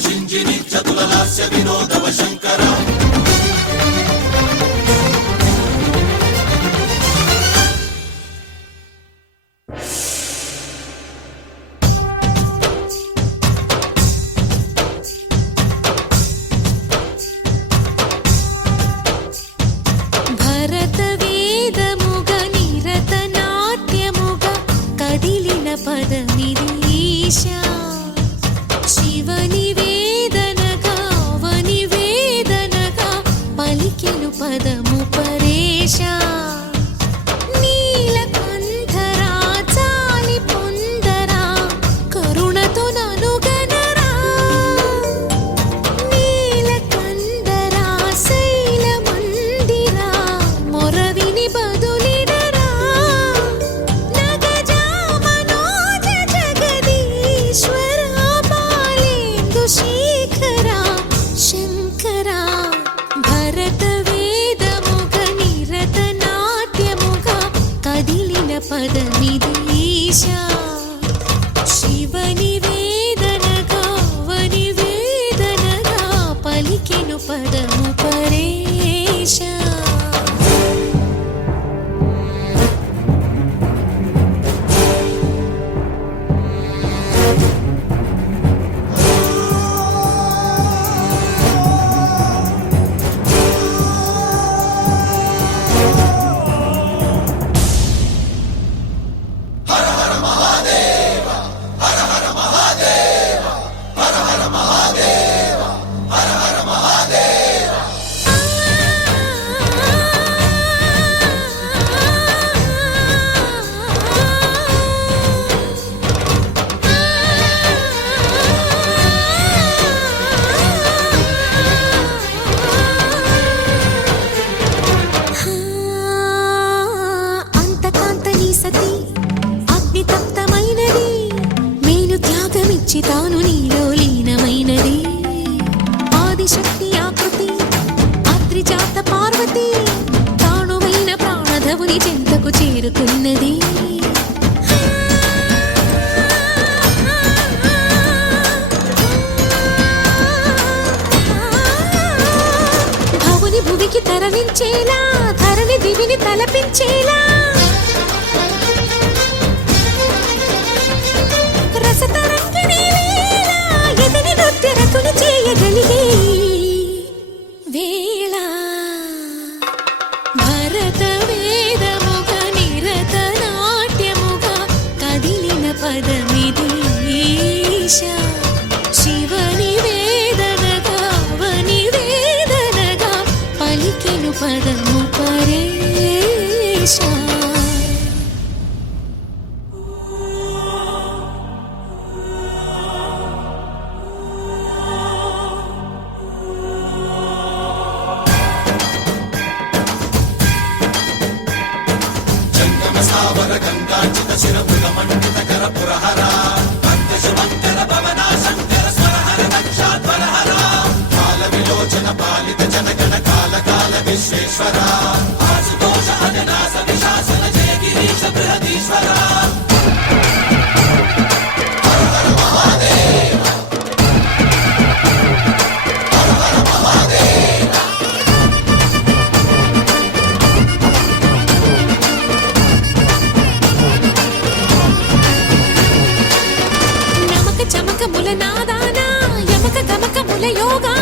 శింజిని చతుల లాస్య వినోదవ శంకర పదము పరేశా నీలకంఠరా చాలి పొందరా కరుణతో ననుగనరా నీలకంఠరా శైల మందిరా మొరవిని బదులిడరా నగజా మనోజ జగదీశ్వరా బాలేందు శేఖరా శంకరా భరత పదమిదీశా శివ నివేదనగా వనివేదనగా పలికెను పదము పరేశా తాను నీలో లీనమైనది ఆదిశక్తి ఆకృతి అద్రిజాత పార్వతి తానువైన ప్రాణధవుని చెంతకు చేరుకున్నది భవుని భువికి తరలించేలా ధరణి దివిని తలపించేలా చేయగలిగే వేళ భరత వేదముగా నిరత నాట్యముగా కదిలిన పదమిదీశా శివ నివేదనగా వనివేదనగా పలికెను పదము పరేశా గంగాచిత శిరముగ మండిత కర పురహర అంతశమంకర భవనా శంకర స్వరహర దక్షాధ్వరహర కాల విలోచన పాలిత జనగణ కాల కాల విశ్వేశ్వర ఆశుతోష అజనాస విశాసన జయ గిరీశ బృహదీశ్వర హర హర మహాదేవ హర హర మహాదేవ చమకముల నాదానా యమక గమకముల యోగా